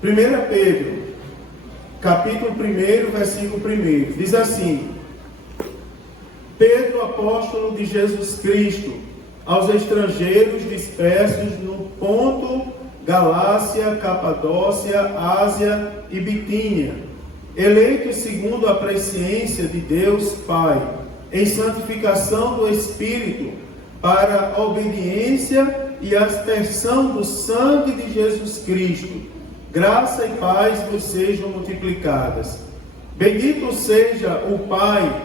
1 Pedro, capítulo 1, versículo 1, diz assim: Pedro, apóstolo de Jesus Cristo, aos estrangeiros dispersos no Ponto, Galácia, Capadócia, Ásia e Bitínia, eleitos segundo a presciência de Deus Pai, em santificação do Espírito, para a obediência e aspersão do sangue de Jesus Cristo, graça e paz vos sejam multiplicadas. Bendito seja o Pai,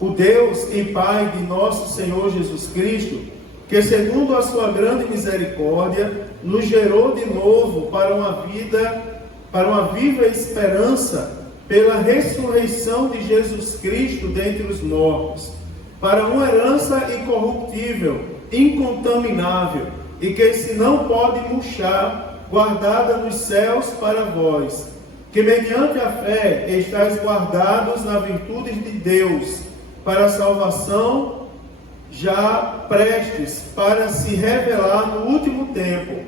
o Deus e Pai de nosso Senhor Jesus Cristo, que segundo a sua grande misericórdia, nos gerou de novo para uma viva esperança, pela ressurreição de Jesus Cristo dentre os mortos, para uma herança incorruptível, incontaminável, e que se não pode murchar, guardada nos céus para vós, que mediante a fé estáis guardados na virtude de Deus, para a salvação já prestes para se revelar no último tempo,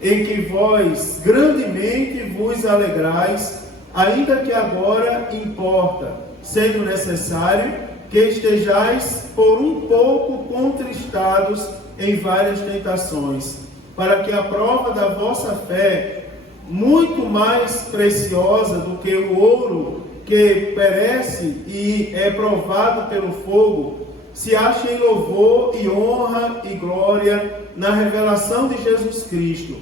em que vós grandemente vos alegrais, ainda que agora importa, sendo necessário, que estejais por um pouco contristados em várias tentações, para que a prova da vossa fé, muito mais preciosa do que o ouro que perece e é provado pelo fogo, se ache em louvor e honra e glória na revelação de Jesus Cristo,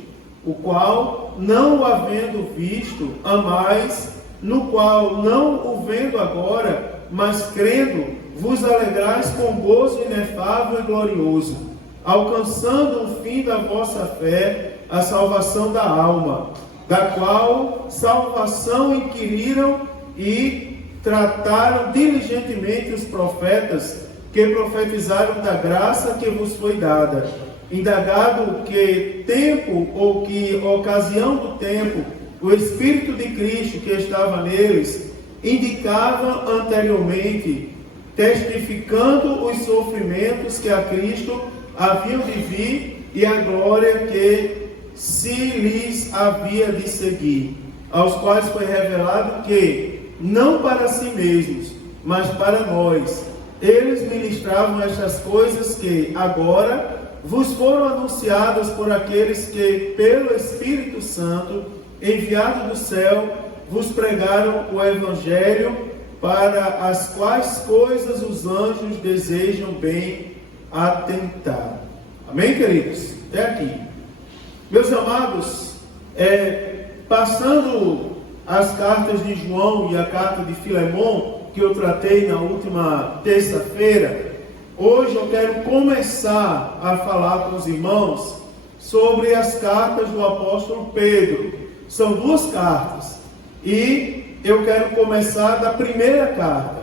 o qual, não o havendo visto, amais, no qual, não o vendo agora, mas crendo, vos alegrais com gozo inefável e glorioso, alcançando o fim da vossa fé, a salvação da alma, da qual salvação inquiriram e trataram diligentemente os profetas que profetizaram da graça que vos foi dada, indagado que tempo ou que ocasião do tempo o Espírito de Cristo que estava neles indicava anteriormente, testificando os sofrimentos que a Cristo haviam de vir e a glória que se lhes havia de seguir, aos quais foi revelado que, não para si mesmos, mas para nós, eles ministravam estas coisas que agora vos foram anunciadas por aqueles que, pelo Espírito Santo, enviado do céu, vos pregaram o Evangelho, para as quais coisas os anjos desejam bem atentar. Amém, queridos? Até aqui. Meus amados, passando as cartas de João e a carta de Filemon, que eu tratei na última terça-feira, hoje eu quero começar a falar com os irmãos sobre as cartas do apóstolo Pedro. São duas cartas e eu quero começar da primeira carta,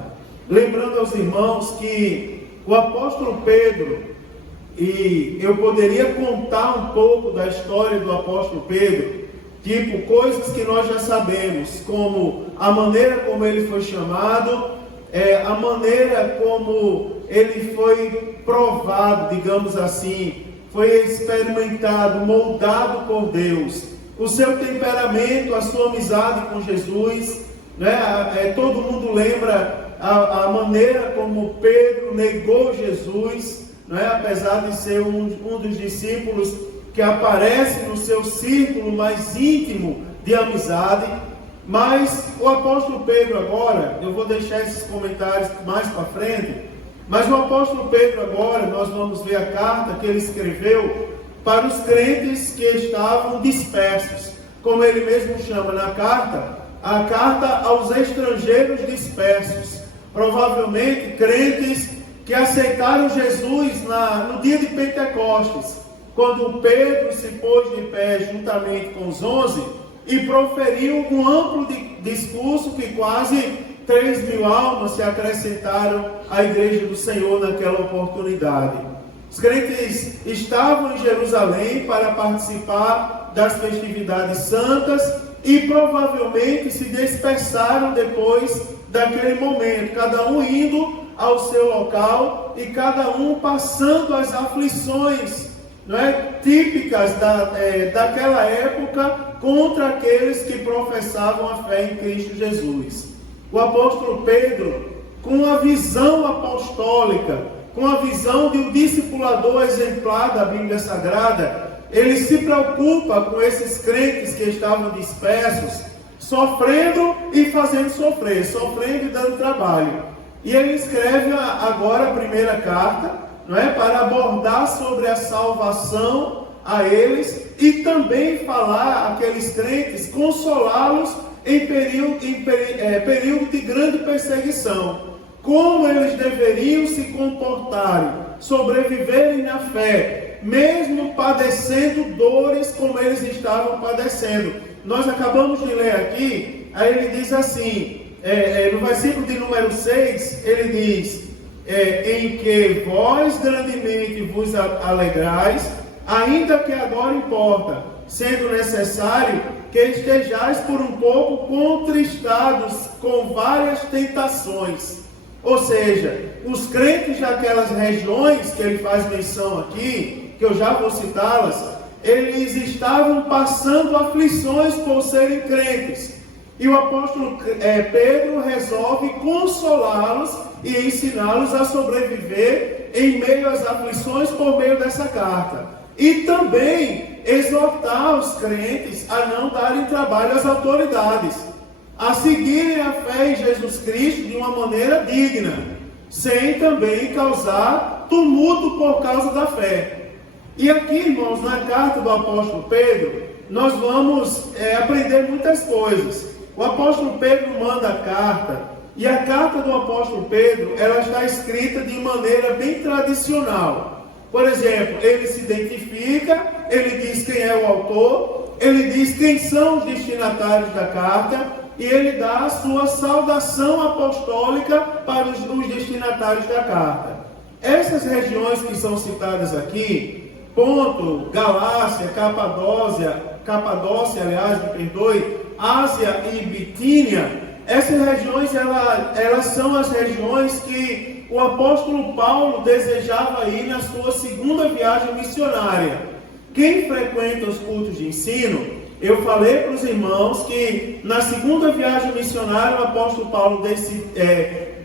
lembrando aos irmãos que o apóstolo Pedro, e eu poderia contar um pouco da história do apóstolo Pedro, tipo coisas que nós já sabemos, como a maneira como ele foi chamado, a maneira como ele foi provado, digamos assim, foi experimentado, moldado por Deus, o seu temperamento, a sua amizade com Jesus, né? Todo mundo lembra a maneira como Pedro negou Jesus, né? Apesar de ser um dos discípulos que aparece no seu círculo mais íntimo de amizade. Mas o apóstolo Pedro agora, eu vou deixar esses comentários mais para frente, mas o apóstolo Pedro agora, nós vamos ver a carta que ele escreveu para os crentes que estavam dispersos, como ele mesmo chama na carta, a carta aos estrangeiros dispersos, provavelmente crentes que aceitaram Jesus no dia de Pentecostes, quando Pedro se pôs de pé juntamente com os 11 e proferiu um amplo discurso que quase 3.000 almas se acrescentaram à igreja do Senhor naquela oportunidade. Os crentes estavam em Jerusalém para participar das festividades santas e provavelmente se dispersaram depois daquele momento, cada um indo ao seu local e cada um passando as aflições não é, típicas daquela época contra aqueles que professavam a fé em Cristo Jesus. O apóstolo Pedro, com a visão apostólica, com a visão de um discipulador exemplar da Bíblia Sagrada, ele se preocupa com esses crentes que estavam dispersos, sofrendo e fazendo sofrer, sofrendo e dando trabalho. E ele escreve agora a primeira carta, não é, para abordar sobre a salvação a eles e também falar àqueles crentes, consolá-los em período de grande perseguição. Como eles deveriam se comportarem, sobreviverem na fé, mesmo padecendo dores como eles estavam padecendo. Nós acabamos de ler aqui, aí ele diz assim, no versículo de número 6, ele diz, em que vós grandemente vos alegrais, ainda que agora importa, sendo necessário que estejais por um pouco contristados com várias tentações. Ou seja, os crentes daquelas regiões que ele faz menção aqui, que eu já vou citá-las, eles estavam passando aflições por serem crentes. E o apóstolo Pedro resolve consolá-los e ensiná-los a sobreviver em meio às aflições por meio dessa carta. E também exortar os crentes a não darem trabalho às autoridades, a seguirem a fé em Jesus Cristo de uma maneira digna, sem também causar tumulto por causa da fé. E aqui, irmãos, na carta do apóstolo Pedro, nós vamos aprender muitas coisas. O apóstolo Pedro manda a carta, e a carta do apóstolo Pedro, ela está escrita de maneira bem tradicional. Por exemplo, ele se identifica, ele diz quem é o autor, ele diz quem são os destinatários da carta, e ele dá a sua saudação apostólica para os destinatários da carta. Essas regiões que são citadas aqui, Ponto, Galácia, Capadócia, aliás, me perdoe, Ásia e Bitínia, essas regiões, elas são as regiões que o apóstolo Paulo desejava ir na sua segunda viagem missionária. Quem frequenta os cultos de ensino, eu falei para os irmãos que na segunda viagem missionária o apóstolo Paulo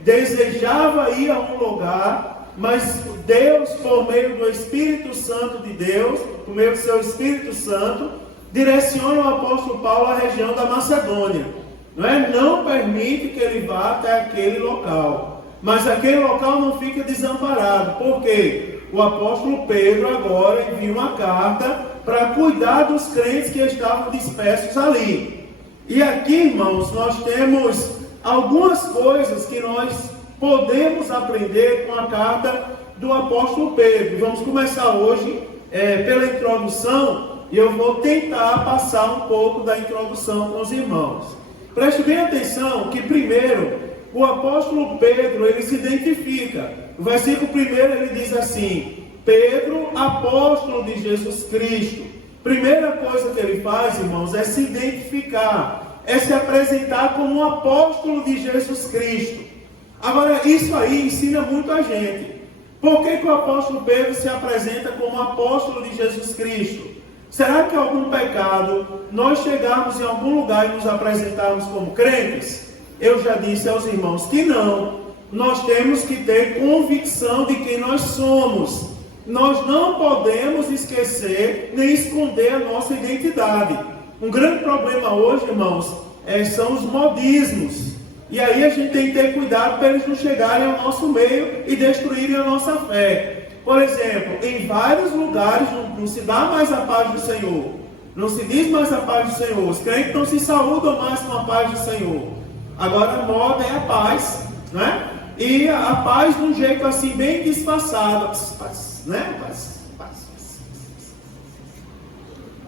desejava ir a um lugar, mas Deus, por meio do Espírito Santo de Deus, por meio do seu Espírito Santo, direciona o apóstolo Paulo à região da Macedônia. Não permite que ele vá até aquele local. Mas aquele local não fica desamparado. Por quê? O apóstolo Pedro agora envia uma carta para cuidar dos crentes que estavam dispersos ali. E aqui, irmãos, nós temos algumas coisas que nós podemos aprender com a carta do apóstolo Pedro. Vamos começar hoje pela introdução, e eu vou tentar passar um pouco da introdução com os irmãos. Preste bem atenção que primeiro o apóstolo Pedro, ele se identifica. O versículo 1 ele diz assim: Pedro, apóstolo de Jesus Cristo. Primeira coisa que ele faz, irmãos, é se identificar, é se apresentar como um apóstolo de Jesus Cristo. Agora, isso aí ensina muito a gente. Por que o apóstolo Pedro se apresenta como apóstolo de Jesus Cristo? Será que algum pecado nós chegarmos em algum lugar e nos apresentarmos como crentes? Eu já disse aos irmãos que não. Nós temos que ter convicção de quem nós somos. Nós não podemos esquecer nem esconder a nossa identidade. Um grande problema hoje, irmãos, são os modismos. E aí a gente tem que ter cuidado para eles não chegarem ao nosso meio e destruírem a nossa fé. Por exemplo, em vários lugares não se dá mais a paz do Senhor. Não se diz mais a paz do Senhor. Os crentes não se saúdam mais com a paz do Senhor. Agora a moda é a paz, né? E a paz de um jeito assim bem disfarçado, né?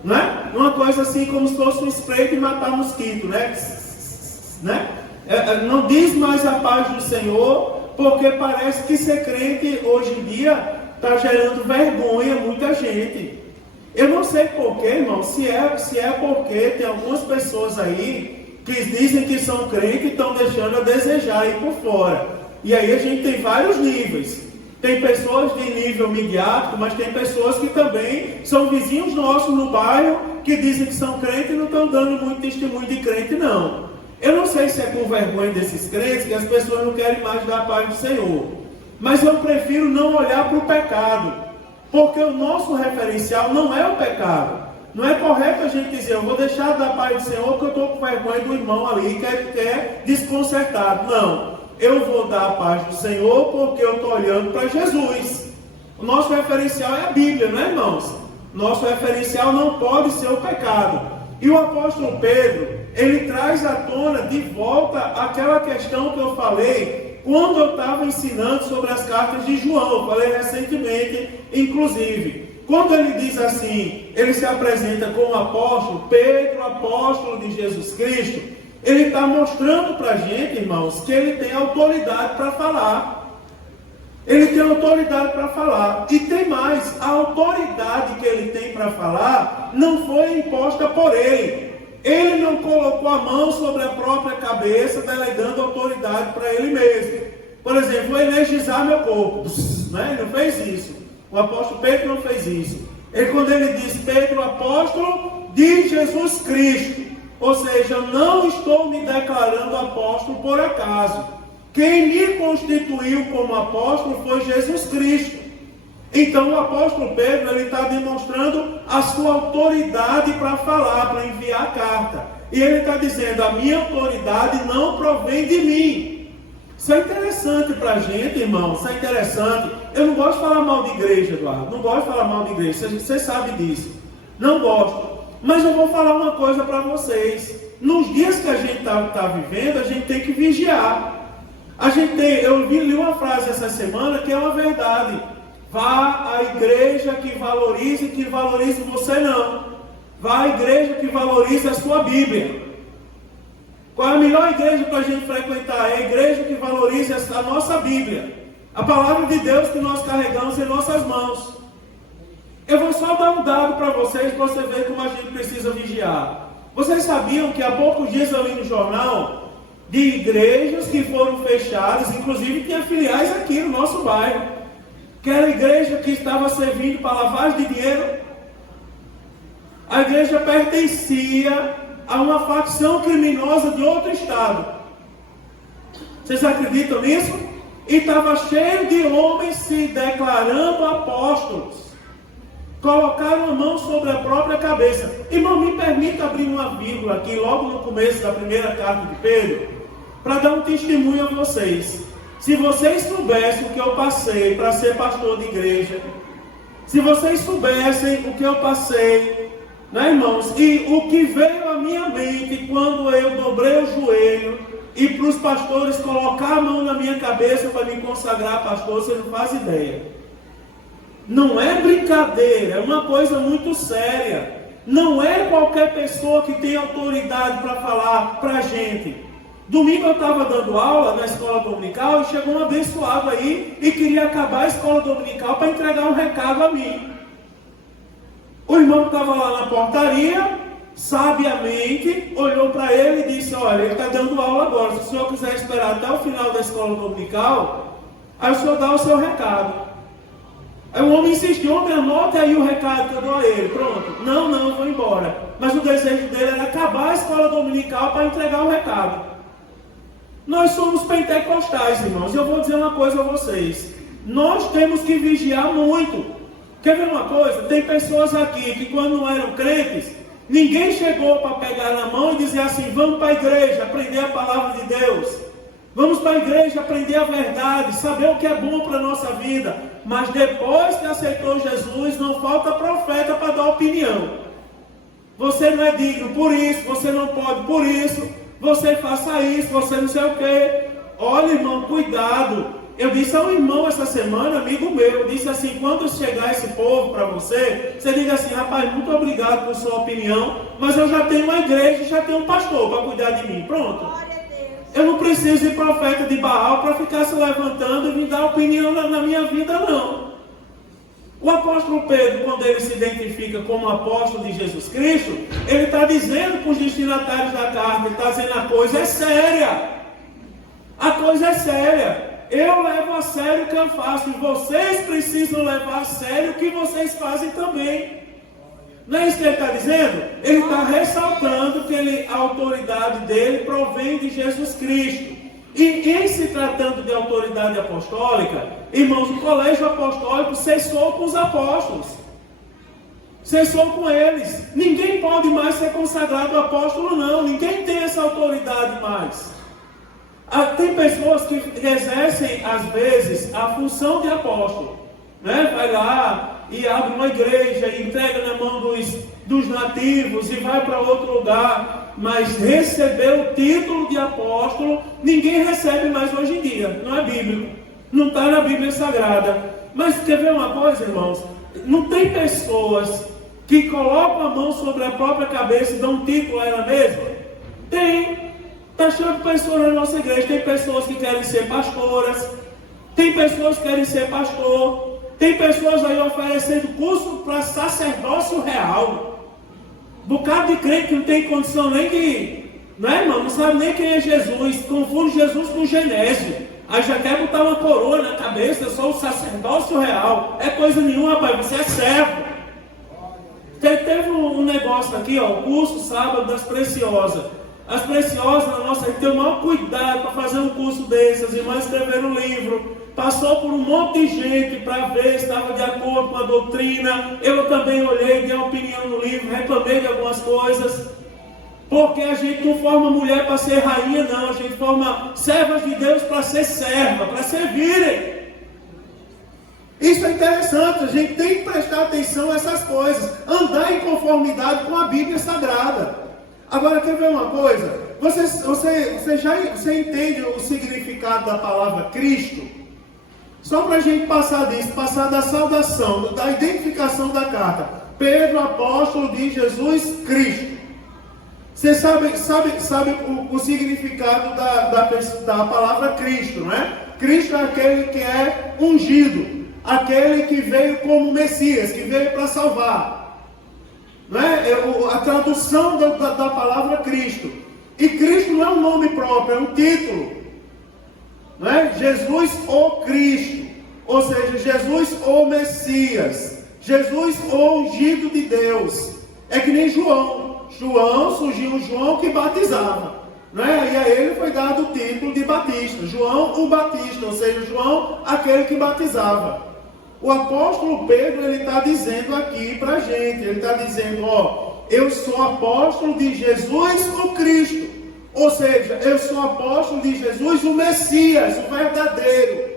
Né? Uma coisa assim como se fosse um spray de matar mosquito, né? Não diz mais a paz do Senhor, porque parece que ser crente hoje em dia está gerando vergonha a muita gente. Eu não sei porquê, irmão, se é porque tem algumas pessoas aí que dizem que são crentes e estão deixando a desejar ir por fora. E aí a gente tem vários níveis. Tem pessoas de nível midiático, mas tem pessoas que também são vizinhos nossos no bairro, que dizem que são crentes e não estão dando muito testemunho de crente, não. Eu não sei se é com vergonha desses crentes que as pessoas não querem mais dar a paz do Senhor. Mas eu prefiro não olhar para o pecado, porque o nosso referencial não é o pecado. Não é correto a gente dizer, eu vou deixar da paz do Senhor porque eu estou com vergonha do irmão ali que é desconcertado. Não. Eu vou dar a paz do Senhor porque eu estou olhando para Jesus. O nosso referencial é a Bíblia, não é, irmãos? Nosso referencial não pode ser o pecado. E o apóstolo Pedro, ele traz à tona de volta aquela questão que eu falei quando eu estava ensinando sobre as cartas de João. Eu falei recentemente, inclusive. Quando ele diz assim, ele se apresenta como apóstolo, Pedro, apóstolo de Jesus Cristo, ele está mostrando para a gente, irmãos, que ele tem autoridade para falar. Ele tem autoridade para falar. E tem mais, a autoridade que ele tem para falar não foi imposta por ele. Ele não colocou a mão sobre a própria cabeça, delegando autoridade para ele mesmo. Por exemplo, vou energizar meu corpo. Né? Ele não fez isso. O apóstolo Pedro não fez isso. Quando ele diz Pedro, apóstolo de Jesus Cristo. Ou seja, não estou me declarando apóstolo por acaso. Quem me constituiu como apóstolo foi Jesus Cristo. Então o apóstolo Pedro ele está demonstrando a sua autoridade para falar, para enviar a carta. E ele está dizendo, a minha autoridade não provém de mim. Isso é interessante para a gente, irmão. Isso é interessante. Eu não gosto de falar mal de igreja, Eduardo. Não gosto de falar mal de igreja. Você sabe disso. Não gosto. Mas eu vou falar uma coisa para vocês. Nos dias que a gente está vivendo, a gente tem que vigiar. Eu li uma frase essa semana que é uma verdade. Vá à igreja que valorize você não. Vá à igreja que valorize a sua Bíblia. Qual é a melhor igreja para a gente frequentar? É a igreja que valorize a nossa Bíblia. A palavra de Deus que nós carregamos em nossas mãos. Eu vou só dar um dado para vocês ver como a gente precisa vigiar. Vocês sabiam que há poucos dias eu li no jornal de igrejas que foram fechadas, inclusive tinha filiais aqui no nosso bairro, que era a igreja que estava servindo para lavagem de dinheiro. A igreja pertencia a uma facção criminosa de outro estado. Vocês acreditam nisso? E estava cheio de homens se declarando apóstolos. Colocaram a mão sobre a própria cabeça. Irmão, me permita abrir uma vírgula aqui, logo no começo da primeira carta de Pedro, para dar um testemunho a vocês. Se vocês soubessem o que eu passei para ser pastor de igreja, se vocês soubessem o que eu passei, né, irmãos, e o que veio à minha mente quando eu dobrei o joelho e para os pastores colocar a mão na minha cabeça para me consagrar pastor, você não faz ideia. Não é brincadeira, é uma coisa muito séria. Não é qualquer pessoa que tem autoridade para falar para a gente. Domingo eu estava dando aula na escola dominical e chegou um abençoado aí e queria acabar a escola dominical para entregar um recado a mim. O irmão que estava lá na portaria, sabiamente, olhou para ele e disse, olha, ele está dando aula agora, se o senhor quiser esperar até o final da escola dominical, aí o senhor dá o seu recado. Aí o homem insistiu, homem, anote aí o recado que eu dou a ele. Pronto. Não, eu vou embora. Mas o desejo dele era acabar a escola dominical para entregar o recado. Nós somos pentecostais, irmãos. E eu vou dizer uma coisa a vocês. Nós temos que vigiar muito. Quer ver uma coisa? Tem pessoas aqui que quando não eram crentes, ninguém chegou para pegar na mão e dizer assim, vamos para a igreja, aprender a palavra de Deus. Vamos para a igreja aprender a verdade, saber o que é bom para a nossa vida. Mas depois que aceitou Jesus, não falta profeta para dar opinião. Você não é digno por isso, você não pode por isso, você faça isso, você não sei o quê. Olha, irmão, cuidado. Eu disse a um irmão essa semana, amigo meu, eu disse assim, quando chegar esse povo para você, você diga assim, rapaz, muito obrigado por sua opinião, mas eu já tenho uma igreja e já tenho um pastor para cuidar de mim. Pronto. Eu não preciso de profeta de Baal para ficar se levantando e me dar opinião na minha vida, não. O apóstolo Pedro, quando ele se identifica como apóstolo de Jesus Cristo, ele está dizendo para os destinatários da carta, ele está dizendo a coisa é séria. A coisa é séria. eu levo a sério o que eu faço, e vocês precisam levar a sério o que vocês fazem também. Não é isso que ele está dizendo? Ele está ressaltando que a autoridade dele provém de Jesus Cristo. E em se tratando de autoridade apostólica, irmãos, o colégio apostólico cessou com os apóstolos. Cessou com eles. Ninguém pode mais ser consagrado apóstolo, não. Ninguém tem essa autoridade mais. Tem pessoas que exercem, às vezes, a função de apóstolo. Né? Vai lá e abre uma igreja, e entrega na mão dos nativos e vai para outro lugar. Mas receber o título de apóstolo, ninguém recebe mais hoje em dia. Não é bíblico. Não está na Bíblia Sagrada. Mas quer ver uma coisa, irmãos? Não tem pessoas que colocam a mão sobre a própria cabeça e dão um título a ela mesma? Tem. Está cheio de pessoas na nossa igreja. Tem pessoas que querem ser pastoras. Tem pessoas que querem ser pastor. Tem pessoas aí oferecendo curso para sacerdócio real. Bocado de crente que não tem condição nem de... Não é, irmão? Não sabe nem quem é Jesus. Confunde Jesus com Genésio. Aí já quer botar uma coroa na cabeça. Eu sou o sacerdócio real. É coisa nenhuma, rapaz. Você é servo. Teve um negócio aqui, ó. O curso sábado das preciosas. As preciosas na nossa gente tem o maior cuidado para fazer um curso desse. As irmãs escreveram um livro, passou por um monte de gente para ver se estava de acordo com a doutrina. Eu também olhei, dei uma opinião no livro, reclamei de algumas coisas. Porque a gente não forma mulher para ser rainha, não. A gente forma servas de Deus para ser serva, para servirem. Isso é interessante, a gente tem que prestar atenção a essas coisas. Andar em conformidade com a Bíblia Sagrada. Agora, quer ver uma coisa? Você entende o significado da palavra Cristo? Só para a gente passar disso, passar da saudação, da identificação da carta. Pedro, apóstolo de Jesus Cristo. Você sabe o significado da palavra Cristo, não é? Cristo é aquele que é ungido, aquele que veio como Messias, que veio para salvar. Não é? A tradução da palavra Cristo. E Cristo não é um nome próprio, é um título. Não é? Jesus o Cristo. Ou seja, Jesus o Messias. Jesus o ungido de Deus. É que nem João. Surgiu um João que batizava. Não é? E a ele foi dado o título de Batista. João o Batista. Ou seja, João aquele que batizava. O apóstolo Pedro, ele está dizendo aqui para a gente, ele está dizendo, eu sou apóstolo de Jesus o Cristo, ou seja, eu sou apóstolo de Jesus o Messias, o verdadeiro.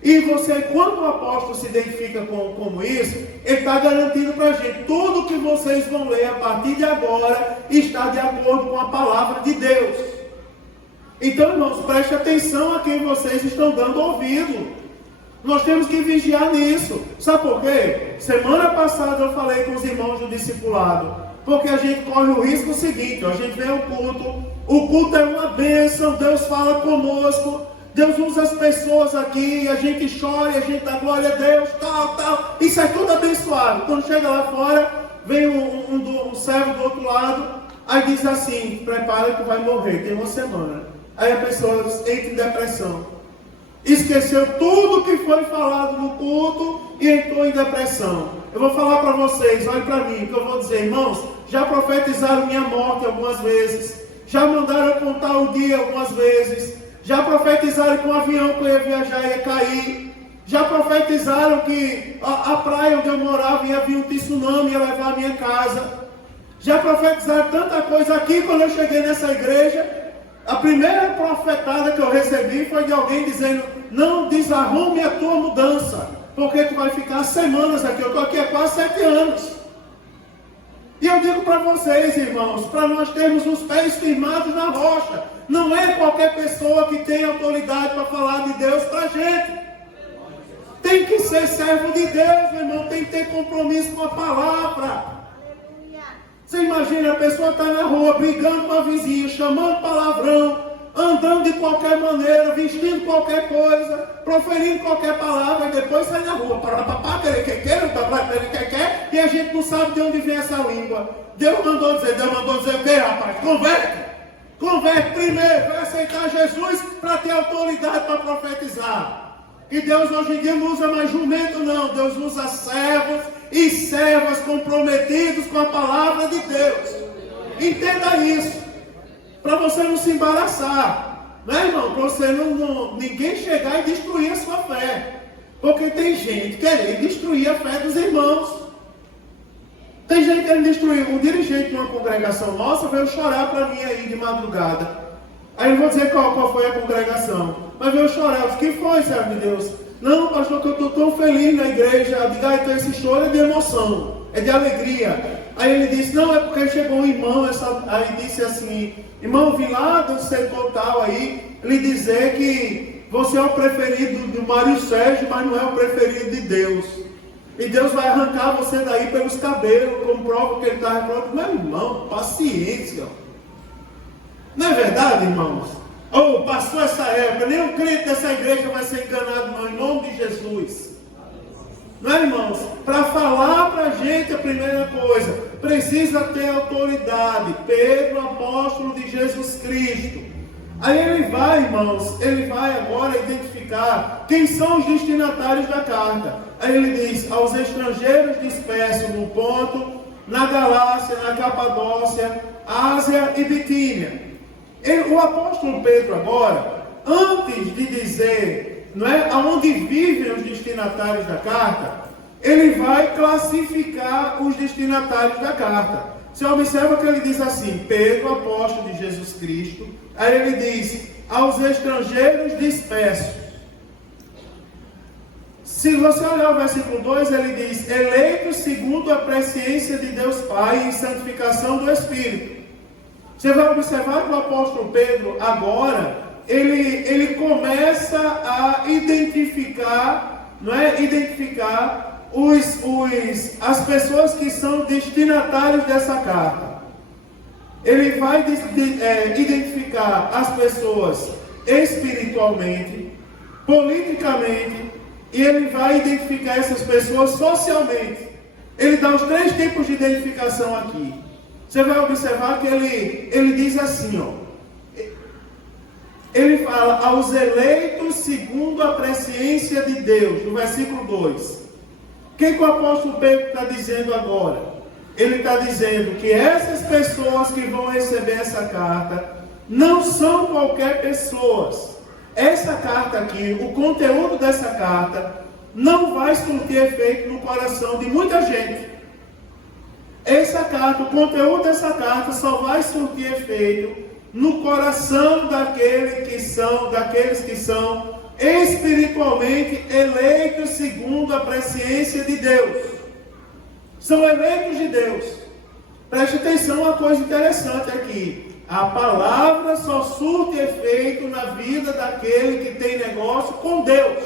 E você, quando o apóstolo se identifica como isso, ele está garantindo para a gente, tudo que vocês vão ler a partir de agora, está de acordo com a palavra de Deus. Então, irmãos, preste atenção a quem vocês estão dando ouvido. Nós temos que vigiar nisso. Sabe por quê? Semana passada eu falei com os irmãos do discipulado. Porque a gente corre o risco seguinte. A gente vê o culto é uma bênção. Deus fala conosco. Deus usa as pessoas aqui. A gente chora, a gente dá glória a Deus, tal. Isso é tudo abençoado. Quando chega lá fora, vem um servo do outro lado. Aí diz assim, prepara que vai morrer, tem uma semana. Aí a pessoa entra em depressão. Esqueceu tudo que foi falado no culto e entrou em depressão. Eu vou falar para vocês, olhem para mim, que eu vou dizer, irmãos, já profetizaram minha morte algumas vezes, já mandaram eu contar o dia algumas vezes, já profetizaram que o avião que eu ia viajar ia cair, já profetizaram que a praia onde eu morava ia vir um tsunami, ia levar a minha casa, já profetizaram tanta coisa aqui. Quando eu cheguei nessa igreja, a primeira profetada que eu recebi foi de alguém dizendo, não desarrume a tua mudança, porque tu vai ficar semanas aqui. Eu estou aqui há quase 7 anos. E eu digo para vocês, irmãos, para nós termos os pés firmados na rocha. Não é qualquer pessoa que tem autoridade para falar de Deus para a gente. Tem que ser servo de Deus, meu irmão. Tem que ter compromisso com a palavra. Você imagina, a pessoa está na rua, brigando com a vizinha, chamando palavrão, andando de qualquer maneira, vestindo qualquer coisa, proferindo qualquer palavra, e depois sai na rua, e a gente não sabe de onde vem essa língua. Deus mandou dizer o quê, rapaz? Converte! Converte primeiro, vai aceitar Jesus para ter autoridade para profetizar. E Deus hoje em dia não usa mais jumento, não. Deus usa servos e servas comprometidos com a palavra de Deus. Entenda isso. Para você não se embaraçar. Né, irmão? Para você ninguém chegar e destruir a sua fé. Porque tem gente querendo destruir a fé dos irmãos. Tem gente querendo destruir. Um dirigente de uma congregação nossa veio chorar para mim aí de madrugada. Aí eu vou dizer qual foi a congregação. Mas veio chorar. Eu disse, que foi, servo de Deus? Não, pastor, que eu estou tão feliz na igreja. Eu digo, então esse choro é de emoção, é de alegria. Aí ele disse, não, é porque chegou um irmão, aí disse assim, irmão, vim lá do setor tal aí, ele dizer que você é o preferido do Mário Sérgio, mas não é o preferido de Deus. E Deus vai arrancar você daí pelos cabelos, como prova que ele está reprobando. Meu irmão, paciência. Não é verdade, irmãos? Passou essa época, nenhum crente dessa igreja vai ser enganado, não, em nome de Jesus. Não é, irmãos? Para falar para a gente, a primeira coisa, precisa ter autoridade. Pedro, apóstolo de Jesus Cristo. Aí ele vai, irmãos, ele vai agora identificar quem são os destinatários da carta. Aí ele diz, aos estrangeiros dispersos no Ponto, na Galácia, na Capadócia, Ásia e Bitínia. O apóstolo Pedro agora, antes de dizer, não é, aonde vivem os destinatários da carta, ele vai classificar os destinatários da carta. Você observa que ele diz assim, Pedro, apóstolo de Jesus Cristo, aí ele diz, aos estrangeiros dispersos. Se você olhar o versículo 2, ele diz, eleitos segundo a presciência de Deus Pai e santificação do Espírito. Você vai observar que o apóstolo Pedro, agora, ele começa a identificar, não é? Identificar as pessoas que são destinatários dessa carta. Ele vai identificar as pessoas espiritualmente, politicamente, e ele vai identificar essas pessoas socialmente. Ele dá os 3 tipos de identificação aqui. Você vai observar que ele diz assim, ele fala aos eleitos segundo a presciência de Deus, no versículo 2. O que o apóstolo Pedro está dizendo agora? Ele está dizendo que essas pessoas que vão receber essa carta não são qualquer pessoas. Essa carta aqui, o conteúdo dessa carta, não vai surtir efeito no coração de muita gente. Essa carta, o conteúdo dessa carta só vai surtir efeito no coração daqueles que são espiritualmente eleitos segundo a presciência de Deus. São eleitos de Deus. Preste atenção, uma coisa interessante aqui. A palavra só surte efeito na vida daquele que tem negócio com Deus.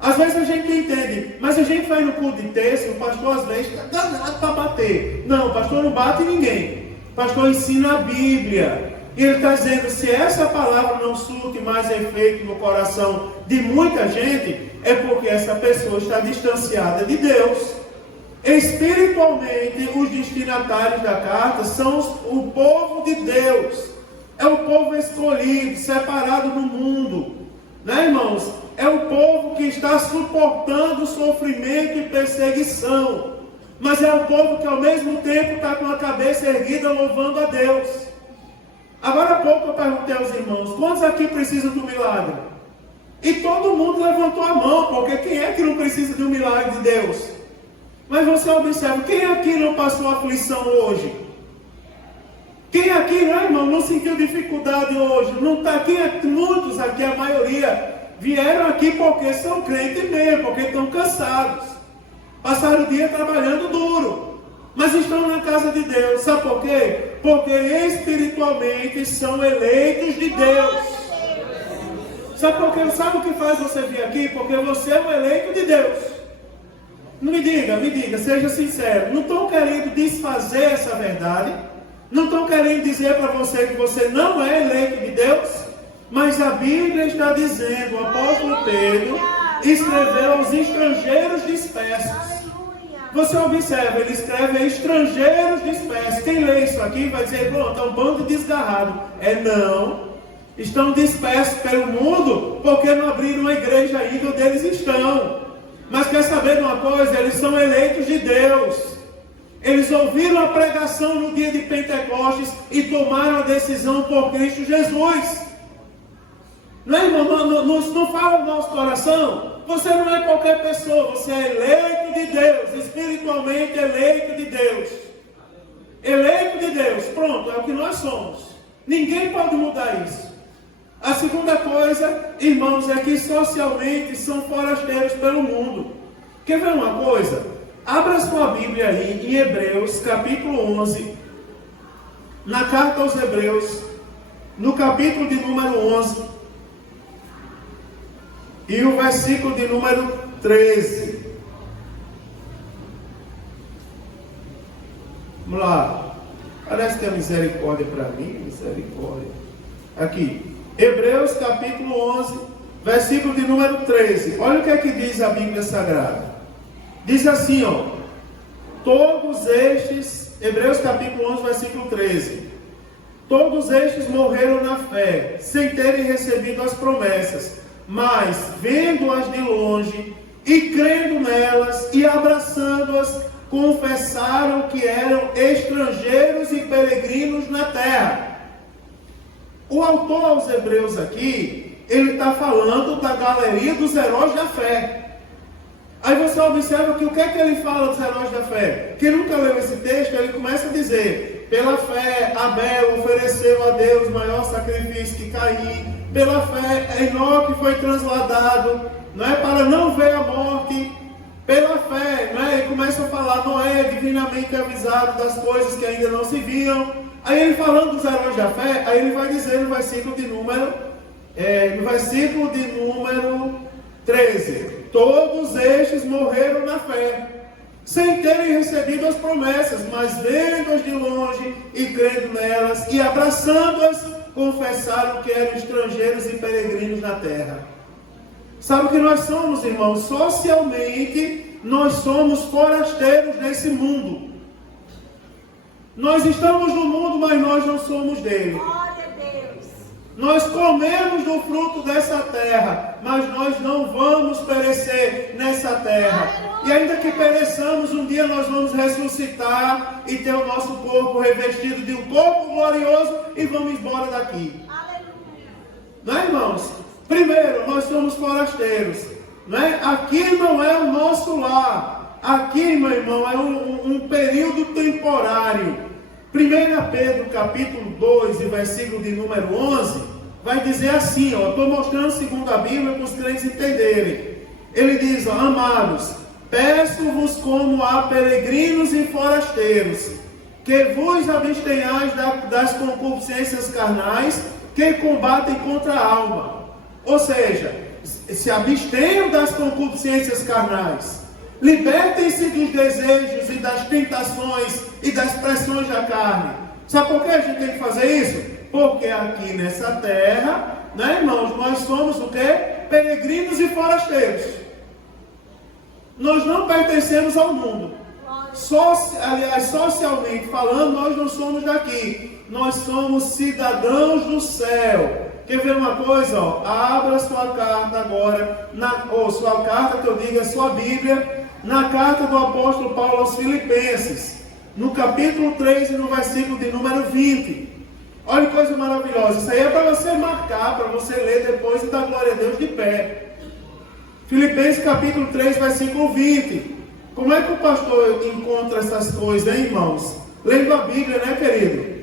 Às vezes a gente não entende, mas a gente vai no culto de texto, o pastor às vezes está danado para bater. Não, o pastor não bate ninguém. O pastor ensina a Bíblia. E ele está dizendo, se essa palavra não surte mais efeito no coração de muita gente, é porque essa pessoa está distanciada de Deus. Espiritualmente, os destinatários da carta são o povo de Deus. É o povo escolhido, separado do mundo. Né, irmãos? É o povo que está suportando sofrimento e perseguição. Mas é o povo que ao mesmo tempo está com a cabeça erguida louvando a Deus. Agora há pouco eu perguntei aos irmãos, quantos aqui precisam do milagre? E todo mundo levantou a mão, porque quem é que não precisa de um milagre de Deus? Mas você observa, quem aqui não passou aflição hoje? Quem aqui, né, irmão, não sentiu dificuldade hoje? Não está aqui, muitos aqui, a maioria, vieram aqui porque são crentes mesmo, porque estão cansados. Passaram o dia trabalhando duro, mas estão na casa de Deus. Sabe por quê? Porque espiritualmente são eleitos de Deus. Sabe por quê? Sabe o que faz você vir aqui? Porque você é um eleito de Deus. Me diga, seja sincero. Não estão querendo desfazer essa verdade? Não estão querendo dizer para você que você não é eleito de Deus? Mas a Bíblia está dizendo, o apóstolo Pedro escreveu aos estrangeiros dispersos. Você observa, ele escreve estrangeiros dispersos. Quem lê isso aqui vai dizer, pronto, é um bando desgarrado. Não. Estão dispersos pelo mundo porque não abriram uma igreja ainda onde eles estão. Mas quer saber de uma coisa? Eles são eleitos de Deus. Eles ouviram a pregação no dia de Pentecostes e tomaram a decisão por Cristo Jesus. Não, irmão, não fala no nosso coração. Você não é qualquer pessoa, você é eleito de Deus, espiritualmente eleito de Deus. Eleito de Deus, pronto, é o que nós somos. Ninguém pode mudar isso. A segunda coisa, irmãos, é que socialmente são forasteiros pelo mundo. Quer ver uma coisa? Abra sua Bíblia aí em Hebreus, capítulo 11, na carta aos Hebreus, no capítulo de número 11, e o versículo de número 13. Vamos lá. Parece que é misericórdia para mim, misericórdia. Aqui, Hebreus capítulo 11, versículo de número 13. Olha o que é que diz a Bíblia Sagrada. Diz assim, todos estes, Hebreus capítulo 11, versículo 13. Todos estes morreram na fé, sem terem recebido as promessas, mas vendo-as de longe e crendo nelas e abraçando-as, confessaram que eram estrangeiros e peregrinos na terra. O autor aos Hebreus aqui, ele está falando da galeria dos heróis da fé. Aí você observa que o que é que ele fala dos heróis da fé? Quem nunca leu esse texto, ele começa a dizer: pela fé, Abel ofereceu a Deus maior sacrifício que Caim. Pela fé, Enoque foi transladado, para não ver a morte. Pela fé, e começa a falar, Noé divinamente avisado das coisas que ainda não se viam. Aí ele falando dos heróis da fé, aí ele vai dizer no versículo de número 13, todos estes morreram na fé, sem terem recebido as promessas, mas vendo-as de longe e crendo nelas, e abraçando-as, confessaram que eram estrangeiros e peregrinos na terra. Sabe o que nós somos, irmãos? Socialmente, nós somos forasteiros nesse mundo. Nós estamos no mundo, mas nós não somos dele. Glória a Deus. Nós comemos do fruto dessa terra, mas nós não vamos perecer nessa terra. E ainda que pereçamos, um dia nós vamos ressuscitar e ter o nosso corpo revestido de um corpo glorioso e vamos embora daqui. Não é, irmãos? Primeiro, nós somos forasteiros. Aqui não é o nosso lar. Aqui, meu irmão, é um período temporário. 1 Pedro capítulo 2 e versículo de número 11 vai dizer assim, estou mostrando segundo a Bíblia para os crentes entenderem. Ele diz, amados, peço-vos como a peregrinos e forasteiros, que vos abstenhais das concupiscências carnais que combatem contra a alma. Ou seja, se abstenham das concupiscências carnais. Libertem-se dos desejos e das tentações e das pressões da carne. Sabe por que a gente tem que fazer isso? Porque aqui nessa terra, irmãos, nós somos o quê? Peregrinos e forasteiros. Nós não pertencemos ao mundo. Aliás, socialmente falando, nós não somos daqui. Nós somos cidadãos do céu. Quer ver uma coisa? Abra sua carta agora, sua carta, que eu digo, é sua Bíblia, na carta do apóstolo Paulo aos Filipenses, no capítulo 3 e no versículo de número 20. Olha que coisa maravilhosa. Isso aí é para você marcar, para você ler depois e dar glória a Deus de pé. Filipenses capítulo 3, versículo 20. Como é que o pastor encontra essas coisas, hein, irmãos? Lendo a Bíblia, né, querido?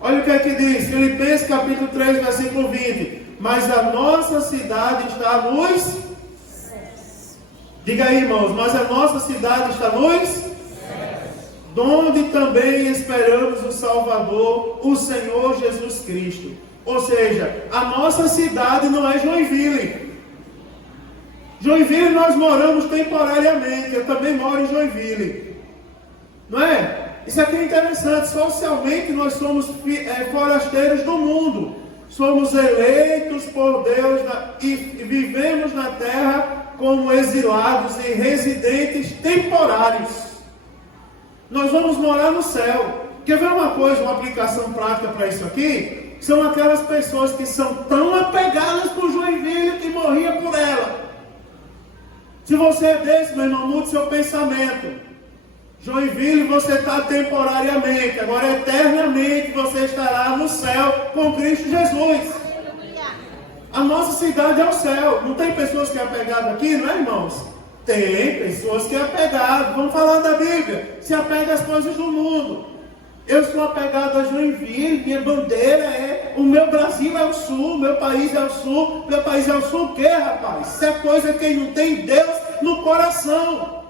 Olha o que é que diz, Filipenses capítulo 3, versículo 20. Mas a nossa cidade está nos céus. Diga aí, irmãos, mas a nossa cidade está nos céus, donde também esperamos o Salvador, o Senhor Jesus Cristo. Ou seja, a nossa cidade não é Joinville. Joinville nós moramos temporariamente, eu também moro em Joinville. Não é? Isso aqui é interessante, socialmente nós somos forasteiros do mundo, somos eleitos por Deus e vivemos na terra como exilados e residentes temporários. Nós vamos morar no céu. Quer ver uma coisa, uma aplicação prática para isso aqui? São aquelas pessoas que são tão apegadas por Joinville que morria por ela. Se você é desse, meu irmão, mude seu pensamento. Joinville você está temporariamente, agora eternamente você estará no céu com Cristo Jesus. A nossa cidade é o céu. Não tem pessoas que é apegado aqui, não é, irmãos? Tem pessoas que é apegado. Vamos falar da Bíblia. Se apega às coisas do mundo. Eu sou apegado a Joinville. Minha bandeira é... O meu Brasil é o sul. Meu país é o sul. Meu país é o sul o quê, rapaz? Isso é coisa quem não tem Deus no coração.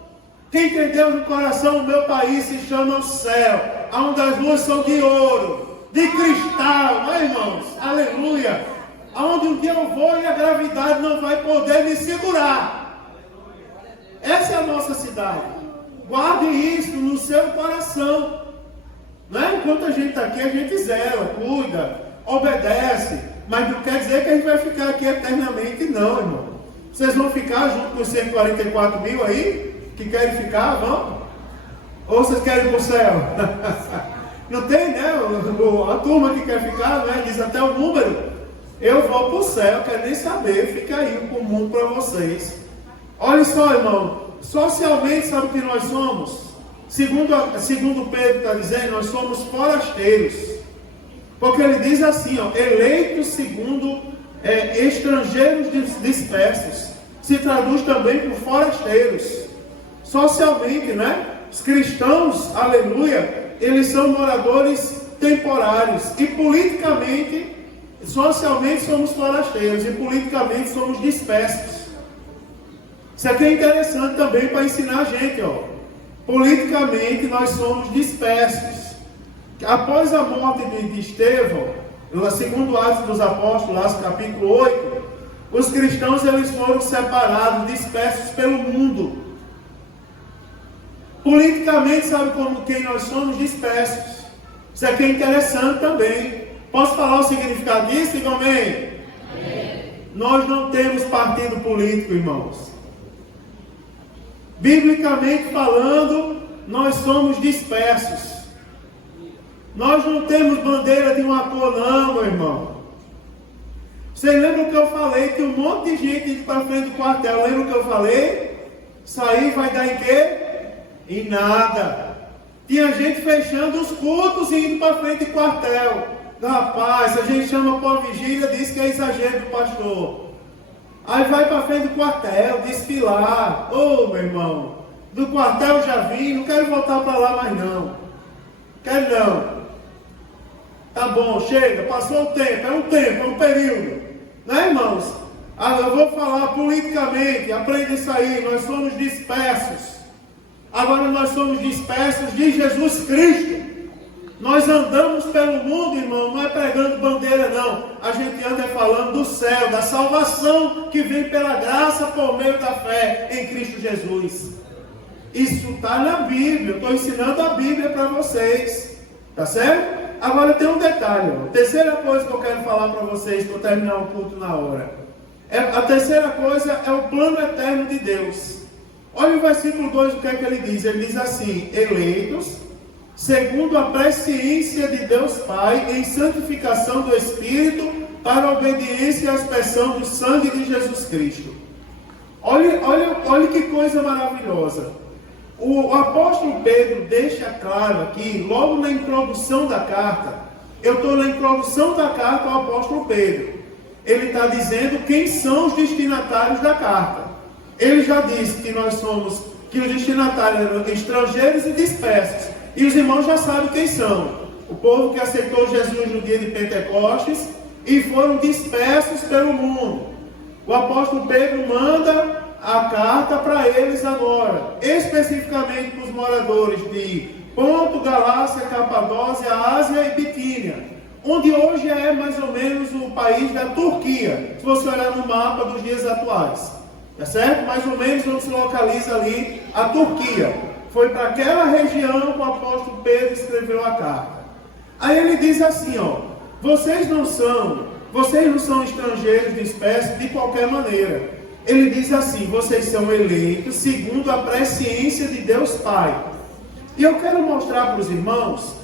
Quem tem Deus no coração, o meu país se chama o céu. Onde as ruas são de ouro. De cristal. Não é, irmãos? Aleluia. Aonde um dia eu vou e a gravidade não vai poder me segurar. Essa é a nossa cidade. Guarde isso no seu coração. Não é? Enquanto a gente está aqui, a gente zela, cuida, obedece. Mas não quer dizer que a gente vai ficar aqui eternamente, não, irmão. Vocês vão ficar junto com os 144 mil aí? Que querem ficar, vão? Ou vocês querem ir para o céu? Não tem, né? A turma que quer ficar, né? Diz até o número. Eu vou para o céu, quero nem saber, fica aí o comum para vocês. Olha só, irmão, socialmente sabe o que nós somos? Segundo Pedro está dizendo, nós somos forasteiros. Porque ele diz assim, ó, eleitos segundo estrangeiros dispersos. Se traduz também por forasteiros. Socialmente, né? Os cristãos, aleluia, eles são moradores temporários. E politicamente, socialmente somos forasteiros e politicamente somos dispersos. Isso aqui é interessante também para ensinar a gente, ó. Politicamente nós somos dispersos. Após a morte de Estevão, segundo Atos dos Apóstolos, capítulo 8, os cristãos eles foram separados, dispersos pelo mundo. Politicamente, sabe como quem nós somos? Dispersos. Isso aqui é interessante também. Posso falar o significado disso? Diga amém. Nós não temos partido político, irmãos. Biblicamente falando, nós somos dispersos. Nós não temos bandeira de uma cor, não, meu irmão. Vocês lembram que eu falei que um monte de gente indo para frente do quartel? Lembra que eu falei? Sair vai dar em quê? Em nada. Tinha gente fechando os cultos e indo para frente do quartel. Rapaz, a gente chama para a vigília, diz que é exagero do pastor. Aí vai para frente do quartel, desfilar. Ô, meu irmão, do quartel já vim, não quero voltar para lá mais não. Quero não. Tá bom, chega, passou o tempo, é um período. Né, irmãos? Eu vou falar politicamente, aprenda isso aí, nós somos dispersos. Agora nós somos dispersos de Jesus Cristo. Nós andamos pelo mundo, irmão, não é pregando bandeira, não. A gente anda falando do céu, da salvação que vem pela graça por meio da fé em Cristo Jesus. Isso está na Bíblia, eu estou ensinando a Bíblia para vocês. Tá certo? Agora tem um detalhe, ó. Terceira coisa que eu quero falar para vocês, para terminar o culto na hora. A terceira coisa é o plano eterno de Deus. Olha o versículo 2, o que é que ele diz? Ele diz assim, eleitos segundo a presciência de Deus Pai, em santificação do Espírito, para a obediência e a aspersão do sangue de Jesus Cristo. Olha que coisa maravilhosa. O apóstolo Pedro deixa claro aqui, logo na introdução da carta, eu estou na introdução da carta ao apóstolo Pedro. Ele está dizendo quem são os destinatários da carta. Ele já disse que nós somos, que os destinatários eram estrangeiros e dispersos. E os irmãos já sabem quem são. O povo que aceitou Jesus no dia de Pentecostes e foram dispersos pelo mundo. O apóstolo Pedro manda a carta para eles agora, especificamente para os moradores de Ponto, Galácia, Capadócia, Ásia e Bitínia, onde hoje é mais ou menos o país da Turquia, se você olhar no mapa dos dias atuais. Tá certo? Mais ou menos onde se localiza ali a Turquia. Foi para aquela região que o apóstolo Pedro escreveu a carta. Aí ele diz assim, ó, vocês não são estrangeiros dispersos de qualquer maneira. Ele diz assim, vocês são eleitos segundo a presciência de Deus Pai. E eu quero mostrar para os irmãos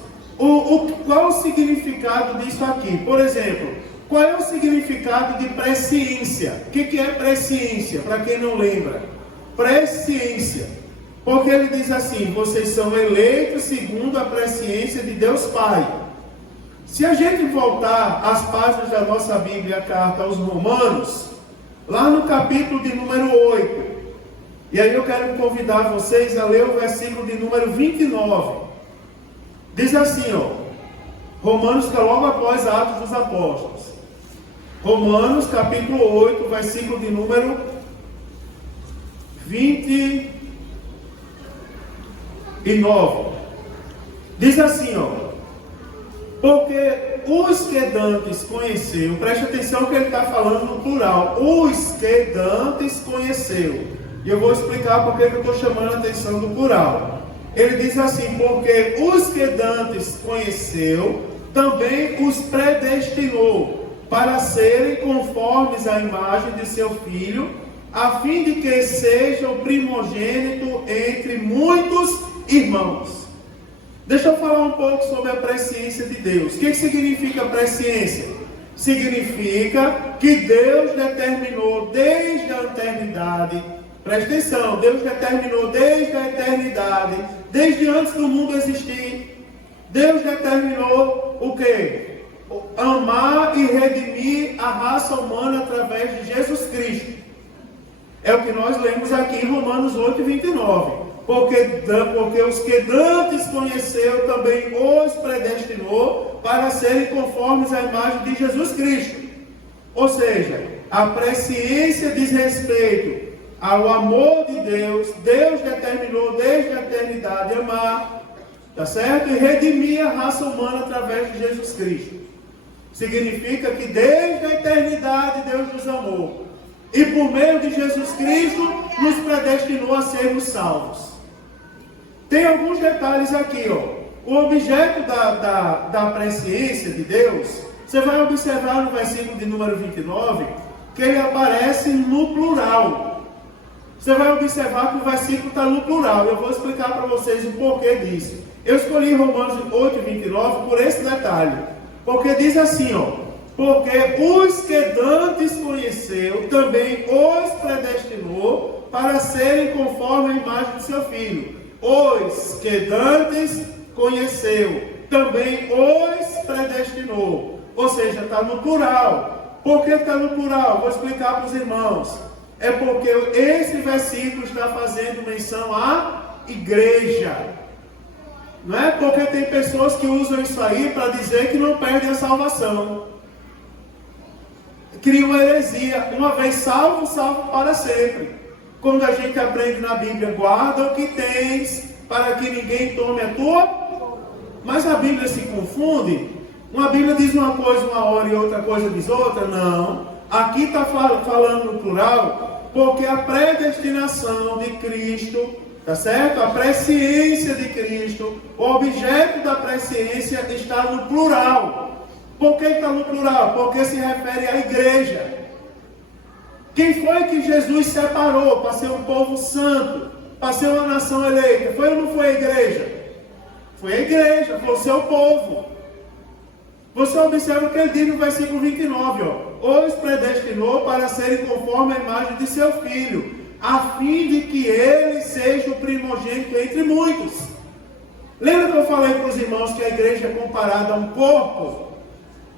qual o significado disso aqui. Por exemplo, qual é o significado de presciência? O que é presciência? Para quem não lembra. Presciência. Porque ele diz assim: vocês são eleitos segundo a presciência de Deus Pai. Se a gente voltar às páginas da nossa Bíblia, a carta aos Romanos, lá no capítulo de número 8, e aí eu quero convidar vocês a ler o versículo de número 29. Diz assim, Romanos, que é logo após Atos dos Apóstolos. Romanos, capítulo 8, versículo de número 29. Diz assim, porque os que dantes conheceu, preste atenção que ele está falando no plural, os que dantes conheceu. E eu vou explicar porque eu estou chamando a atenção do plural. Ele diz assim: porque os que dantes conheceu, também os predestinou para serem conformes à imagem de seu Filho, a fim de que seja o primogênito entre muitos irmãos. Deixa eu falar um pouco sobre a presciência de Deus. O que significa presciência? Significa que Deus determinou desde a eternidade. Preste atenção, Deus determinou desde a eternidade, desde antes do mundo existir. Deus determinou o quê? Amar e redimir a raça humana através de Jesus Cristo. É o que nós lemos aqui em Romanos 8, 29. Porque os que dantes conheceu, também os predestinou para serem conformes à imagem de Jesus Cristo. Ou seja, a presciência diz respeito ao amor de Deus. Deus determinou desde a eternidade amar, tá certo? E redimir a raça humana através de Jesus Cristo. Significa que desde a eternidade Deus nos amou. E por meio de Jesus Cristo nos predestinou a sermos salvos. Tem alguns detalhes aqui, O objeto da presciência de Deus, você vai observar no versículo de número 29, que ele aparece no plural. Você vai observar que o versículo está no plural. Eu vou explicar para vocês o porquê disso. Eu escolhi Romanos 8, 29 por esse detalhe. Porque diz assim, porque os que dantes conheceu, também os predestinou para serem conforme a imagem de seu Filho. Os que dantes conheceu, também os predestinou. Ou seja, está no plural. Por que está no plural? Vou explicar para os irmãos. É porque esse versículo está fazendo menção à igreja. Não é porque tem pessoas que usam isso aí para dizer que não perdem a salvação. Cria uma heresia. Uma vez salvo, salvo para sempre. Quando a gente aprende na Bíblia, guarda o que tens, para que ninguém tome a tua. Mas a Bíblia se confunde. Uma Bíblia diz uma coisa uma hora e outra coisa diz outra. Não. Aqui está falando no plural, porque a predestinação de Cristo, tá certo? A presciência de Cristo, o objeto da presciência está no plural. Por que está no plural? Porque se refere à igreja. Quem foi que Jesus separou para ser um povo santo, para ser uma nação eleita? Foi ou não foi a igreja? Foi a igreja, foi o seu povo. Você observa o que ele diz no versículo 29, os predestinou para serem conforme a imagem de seu Filho, a fim de que ele seja o primogênito entre muitos. Lembra que eu falei para os irmãos que a igreja é comparada a um corpo?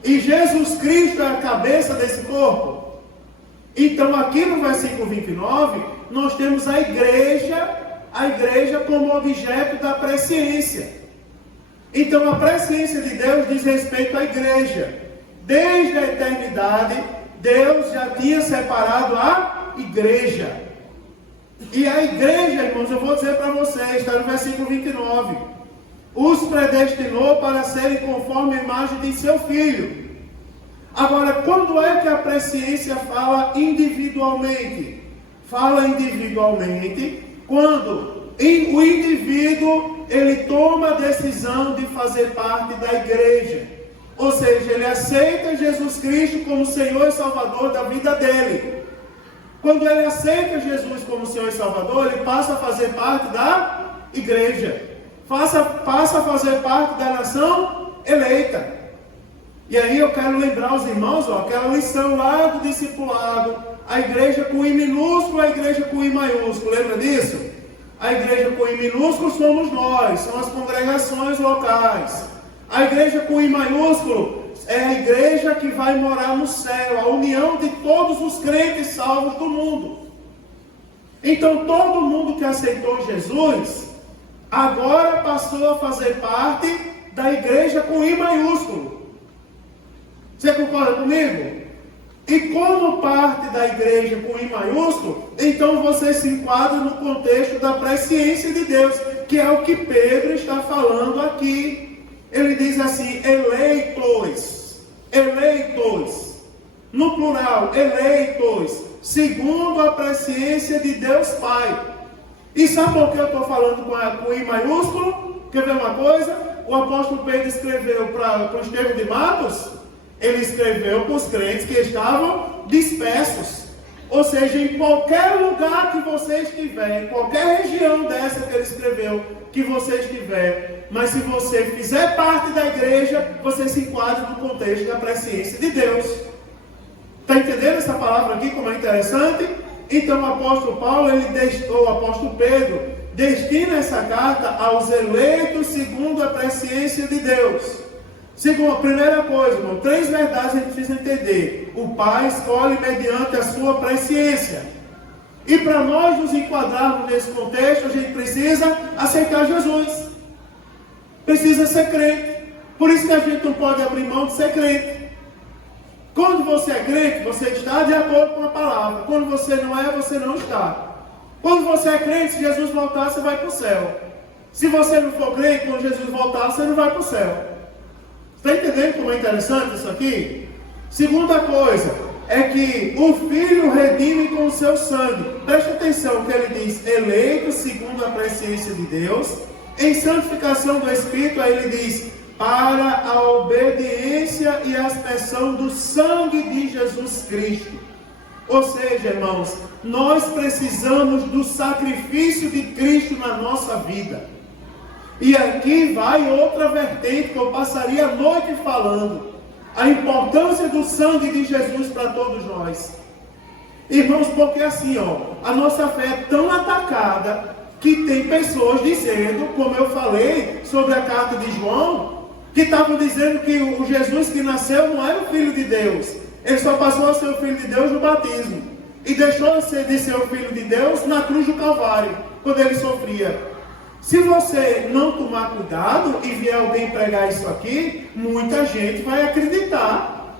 E Jesus Cristo é a cabeça desse corpo? Então aqui no versículo 29, nós temos a igreja como objeto da presciência. Então a presciência de Deus diz respeito à igreja. Desde a eternidade, Deus já tinha separado a igreja. E a igreja, irmãos, eu vou dizer para vocês, está no versículo 29. Os predestinou para serem conforme a imagem de seu Filho. Agora, quando é que a presciência fala individualmente? Fala individualmente quando o indivíduo ele toma a decisão de fazer parte da igreja. Ou seja, ele aceita Jesus Cristo como Senhor e Salvador da vida dele. Quando ele aceita Jesus como Senhor e Salvador, ele passa a fazer parte da igreja. passa a fazer parte da nação eleita. E aí eu quero lembrar os irmãos, aquela lição lá do discipulado, a igreja com I minúsculo, a igreja com I maiúsculo, lembra disso? A igreja com I minúsculo somos nós, são as congregações locais. A igreja com I maiúsculo é a igreja que vai morar no céu, a união de todos os crentes salvos do mundo. Então todo mundo que aceitou Jesus, agora passou a fazer parte da igreja com I maiúsculo. Você concorda comigo? E como parte da igreja com I maiúsculo, então você se enquadra no contexto da presciência de Deus, que é o que Pedro está falando aqui. Ele diz assim, eleitos, no plural, eleitos, segundo a presciência de Deus Pai. E sabe por que eu estou falando com I maiúsculo? Quer ver uma coisa? O apóstolo Pedro escreveu para os Estevão de Matos, ele escreveu para os crentes que estavam dispersos. Ou seja, em qualquer lugar que você estiver, em qualquer região dessa que ele escreveu, que você estiver, mas se você fizer parte da igreja, você se enquadra no contexto da presciência de Deus. Está entendendo essa palavra aqui, como é interessante? Então o apóstolo Paulo, o apóstolo Pedro, destina essa carta aos eleitos segundo a presciência de Deus. Segundo, a primeira coisa, irmão, 3 verdades a gente precisa entender. O Pai escolhe mediante a sua presciência. E para nós nos enquadrarmos nesse contexto, a gente precisa aceitar Jesus. Precisa ser crente. Por isso que a gente não pode abrir mão de ser crente. Quando você é crente, você está de acordo com a palavra. Quando você não é, você não está. Quando você é crente, se Jesus voltar, você vai para o céu. Se você não for crente, quando Jesus voltar, você não vai para o céu. Está entendendo como é interessante isso aqui? Segunda coisa, é que o Filho redime com o seu sangue. Preste atenção que ele diz, eleito segundo a presciência de Deus. Em santificação do Espírito, aí ele diz, para a obediência e a aspersão do sangue de Jesus Cristo. Ou seja, irmãos, nós precisamos do sacrifício de Cristo na nossa vida. E aqui vai outra vertente que eu passaria a noite falando. A importância do sangue de Jesus para todos nós. Irmãos, porque assim, a nossa fé é tão atacada que tem pessoas dizendo, como eu falei sobre a carta de João, que estavam dizendo que o Jesus que nasceu não era o Filho de Deus. Ele só passou a ser o Filho de Deus no batismo. E deixou de ser o Filho de Deus na cruz do Calvário, quando ele sofria. Se você não tomar cuidado e vier alguém pregar isso aqui, muita gente vai acreditar.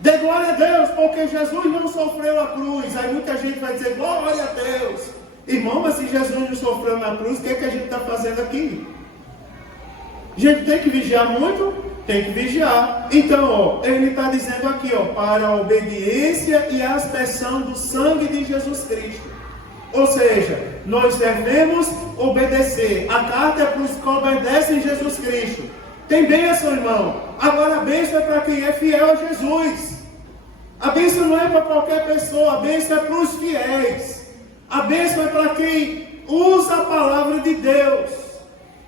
Dê glória a Deus, porque Jesus não sofreu a cruz. Aí muita gente vai dizer, glória a Deus. Irmão, mas se Jesus não sofreu na cruz, o que é que a gente está fazendo aqui? A gente tem que vigiar muito? Tem que vigiar. Então, ele está dizendo aqui, para a obediência e a aspersão do sangue de Jesus Cristo. Ou seja, nós devemos obedecer. A carta é para os que obedecem a Jesus Cristo. Tem bênção, irmão. Agora a bênção é para quem é fiel a Jesus. A bênção não é para qualquer pessoa. A bênção é para os fiéis. A bênção é para quem usa a palavra de Deus.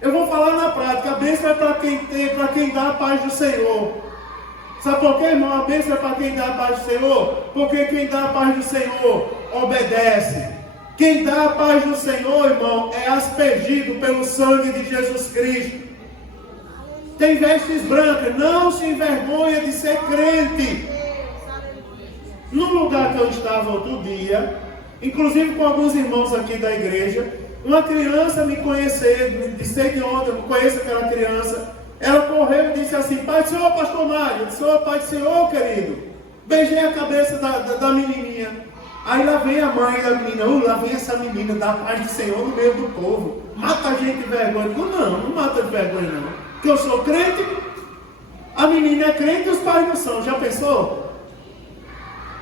Eu vou falar na prática. A bênção é para quem dá a paz do Senhor. Sabe por quê, irmão? A bênção é para quem dá a paz do Senhor. Porque quem dá a paz do Senhor obedece. Quem dá a paz do Senhor, irmão, é aspergido pelo sangue de Jesus Cristo. Tem vestes brancas, não se envergonha de ser crente. No lugar que eu estava outro dia, inclusive com alguns irmãos aqui da igreja, uma criança me conheceu, disse de onde, eu conheço aquela criança. Ela correu e disse assim, Pai do Senhor, pastor Mário. Eu disse, Pai do Senhor, querido. Beijei a cabeça da menininha. Aí lá vem a mãe da menina, lá vem essa menina da paz do Senhor no meio do povo. Mata a gente de vergonha. Eu digo, não mata de vergonha não. Porque eu sou crente, a menina é crente e os pais não são. Já pensou?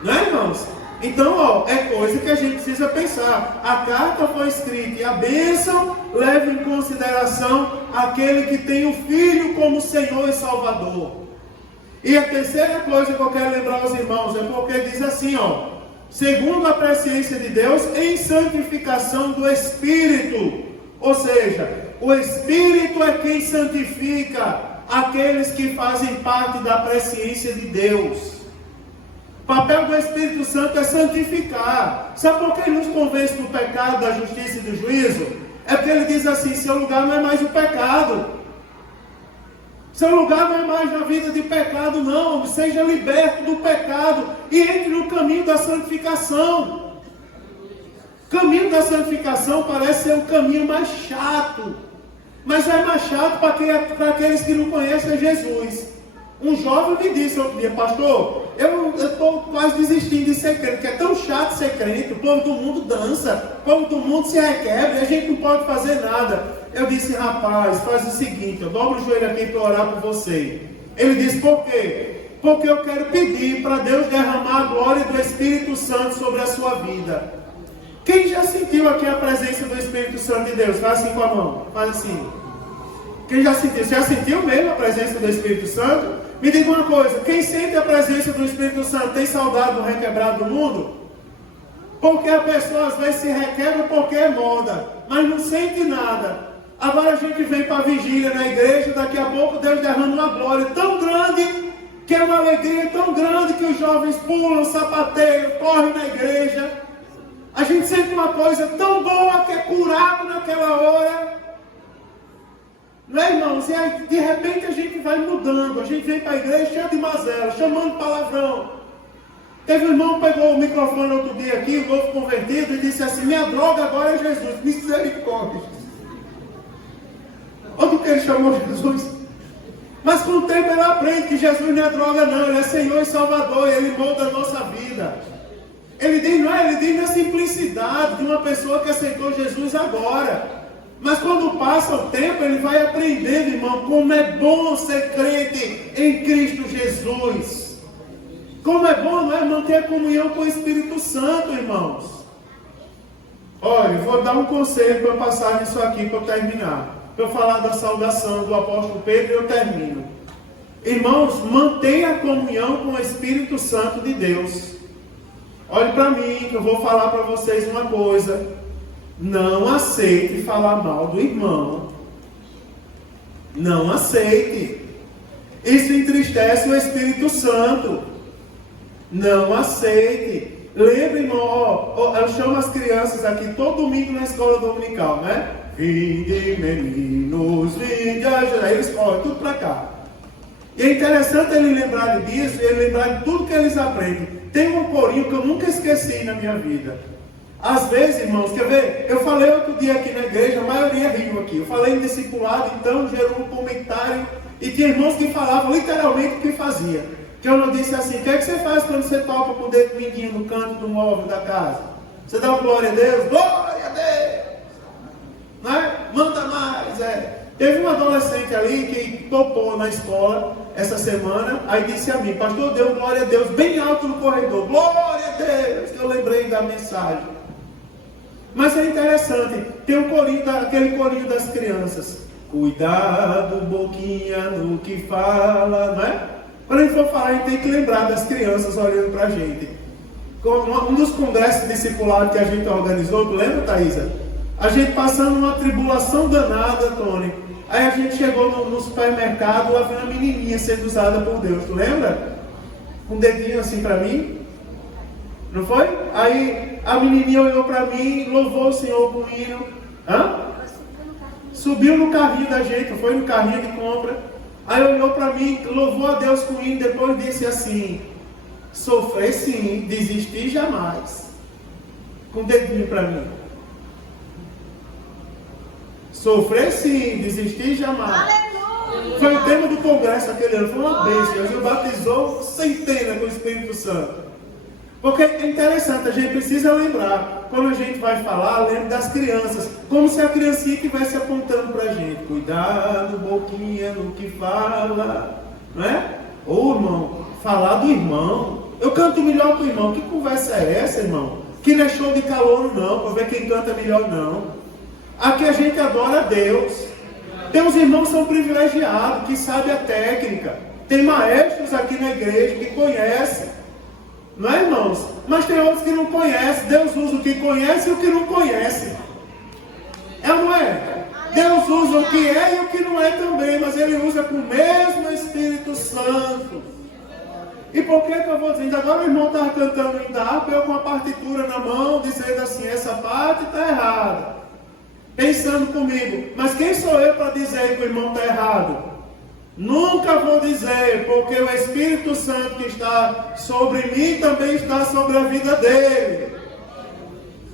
Não é, irmãos? Então, é coisa que a gente precisa pensar. A carta foi escrita e a bênção leva em consideração aquele que tem o Filho como Senhor e Salvador. E a terceira coisa que eu quero lembrar aos irmãos é porque diz assim, segundo a presciência de Deus, em santificação do Espírito. Ou seja, o Espírito é quem santifica aqueles que fazem parte da presciência de Deus. O papel do Espírito Santo é santificar. Sabe por que ele nos convence do pecado, da justiça e do juízo? É porque ele diz assim: seu lugar não é mais o pecado. Seu lugar não é mais na vida de pecado, não. Seja liberto do pecado e entre no caminho da santificação. O caminho da santificação parece ser o caminho mais chato. Mas é mais chato para aqueles que não conhecem Jesus. Um jovem me disse outro dia: pastor, eu estou quase desistindo de ser crente, que é tão chato ser crente, o povo do mundo dança, o povo do mundo se requebra, e a gente não pode fazer nada. Eu disse: rapaz, faz o seguinte, eu dobro o joelho aqui para orar por você. Ele disse: por quê? Porque eu quero pedir para Deus derramar a glória do Espírito Santo sobre a sua vida. Quem já sentiu aqui a presença do Espírito Santo de Deus? Faz assim com a mão, faz assim. Quem já sentiu? Você já sentiu mesmo a presença do Espírito Santo? Me diga uma coisa: quem sente a presença do Espírito Santo tem saudade do requebrado do mundo? Porque a pessoa às vezes se requebra porque é moda, mas não sente nada. Agora a gente vem para a vigília na igreja, daqui a pouco Deus derrama uma glória tão grande, que é uma alegria tão grande, que os jovens pulam, sapateiam, correm na igreja. A gente sente uma coisa tão boa que é curado naquela hora. Não é, irmãos? E aí, de repente a gente vai mudando. A gente vem para a igreja cheio de mazela, chamando palavrão. Teve um irmão que pegou o microfone outro dia aqui, o novo convertido, e disse assim: minha droga agora é Jesus, misericórdia. Olha o que ele chamou Jesus. Mas com o tempo ele aprende que Jesus não é droga não, ele é Senhor e Salvador, e ele molda a nossa vida. Ele diz, não é? Ele diz na simplicidade de uma pessoa que aceitou Jesus agora. Mas quando passa o tempo, ele vai aprendendo, irmão, como é bom ser crente em Cristo Jesus. Como é bom, não é? Manter a comunhão com o Espírito Santo, irmãos. Olha, eu vou dar um conselho para passar nisso aqui para eu terminar. Para eu falar da saudação do apóstolo Pedro, eu termino. Irmãos, mantenha a comunhão com o Espírito Santo de Deus. Olhe para mim, que eu vou falar para vocês uma coisa. Não aceite falar mal do irmão. Não aceite. Isso entristece o Espírito Santo. Não aceite. Lembre, irmão, eu chamo as crianças aqui todo domingo na escola dominical, né? Vinde, meninos, vinde, aí eles correm tudo para cá. E é interessante ele lembrar disso, ele lembrar de tudo que eles aprendem. Tem um corinho que eu nunca esqueci na minha vida. Às vezes, irmãos, quer ver? Eu falei outro dia aqui na igreja, a maioria riu aqui. Eu falei em discipulado, então gerou um comentário. E tinha irmãos que falavam literalmente o que fazia. Que eu não disse assim: o que é que você faz quando você toca com o dedo mindinho no canto do móvel da casa? Você dá uma glória a Deus? Glória a Deus! Não é? Manda mais, Teve um adolescente ali que topou na escola essa semana, aí disse a mim: pastor, deu glória a Deus bem alto no corredor. Glória a Deus! Que eu lembrei da mensagem. Mas é interessante, tem um corinho, aquele corinho das crianças. Cuidado, boquinha, no que fala, não é? Quando a gente for falar, a gente tem que lembrar das crianças olhando para a gente. Um dos congressos discipulares que a gente organizou, tu lembra, Thaisa? A gente passando uma tribulação danada, Tony. Aí a gente chegou no supermercado, lá veio uma menininha sendo usada por Deus, tu lembra? Com um dedinho assim para mim. Não foi? Aí a menininha olhou para mim, louvou o Senhor com o hino. Subiu no carrinho da gente, foi no carrinho de compra. Aí olhou para mim, louvou a Deus com o hino, depois disse assim: sofrer sim, desistir jamais. Com o dedinho para mim. Sofrer sim, desistir jamais. Aleluia! Foi o tema do congresso aquele ano, foi uma bênção. Jesus batizou centenas com o Espírito Santo. Porque é interessante, a gente precisa lembrar, quando a gente vai falar, lembre das crianças, como se a criancinha estivesse apontando para a gente: cuidado, boquinha, no que fala, não é? Ô irmão, falar do irmão, eu canto melhor que o irmão. Que conversa é essa, irmão? Que não é show de calor não, para ver quem canta melhor não. Aqui a gente adora a Deus. Tem uns irmãos que são privilegiados, que sabem a técnica. Tem maestros aqui na igreja que conhecem. Não é, irmãos? Mas tem outros que não conhecem. Deus usa o que conhece e o que não conhece. É ou não é? usa o que é e o que não é também, mas Ele usa com o mesmo Espírito Santo. E por que eu vou dizendo? Agora o irmão estava cantando em harpa, eu com a partitura na mão, dizendo assim, essa parte está errada. Pensando comigo, mas quem sou eu para dizer que o irmão está errado? Nunca vou dizer, porque o Espírito Santo que está sobre mim também está sobre a vida dele.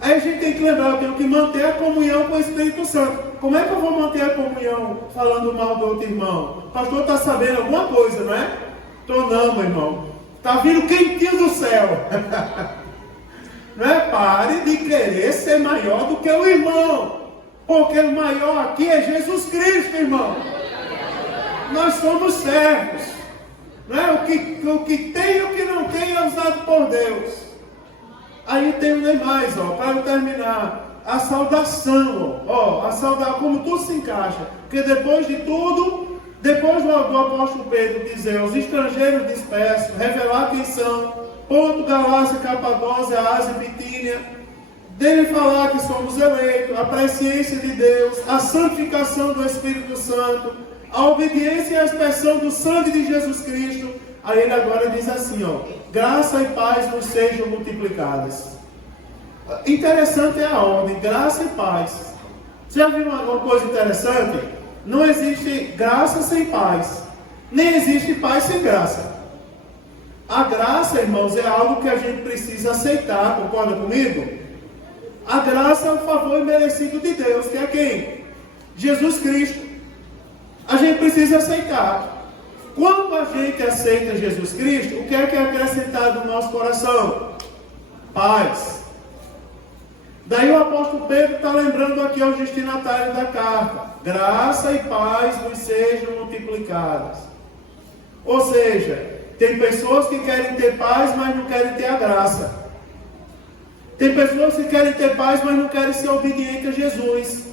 Aí a gente tem que lembrar, eu tenho que manter a comunhão com o Espírito Santo. Como é que eu vou manter a comunhão falando mal do outro irmão? O pastor está sabendo alguma coisa, não é? Estou não, meu irmão. Está vindo quentinho do céu. Não é? Pare de querer ser maior do que o irmão. Porque o maior aqui é Jesus Cristo, irmão. Nós somos servos. Não é? O que tem e o que não tem é usado por Deus. Aí tem o demais, para eu terminar. A saudação, a saudação, como tudo se encaixa. Porque depois de tudo, depois do apóstolo Pedro dizer aos estrangeiros dispersos, revelar quem são, Ponto, Galácia, Capadócia, Ásia e Bitínia, dele falar que somos eleitos, a presciência de Deus, a santificação do Espírito Santo, a obediência e a expressão do sangue de Jesus Cristo. Aí ele agora diz assim, graça e paz nos sejam multiplicadas. Interessante é a ordem, graça e paz. Você já viu uma coisa interessante? Não existe graça sem paz, nem existe paz sem graça. A graça, irmãos, é algo que a gente precisa aceitar, concorda comigo? A graça é o favor merecido de Deus, que é quem? Jesus Cristo. A gente precisa aceitar. Quando a gente aceita Jesus Cristo, o que é acrescentado no nosso coração? Paz. Daí o apóstolo Pedro está lembrando aqui aos destinatários da carta: graça e paz vos sejam multiplicadas. Ou seja, tem pessoas que querem ter paz, mas não querem ter a graça. Tem pessoas que querem ter paz, mas não querem ser obedientes a Jesus.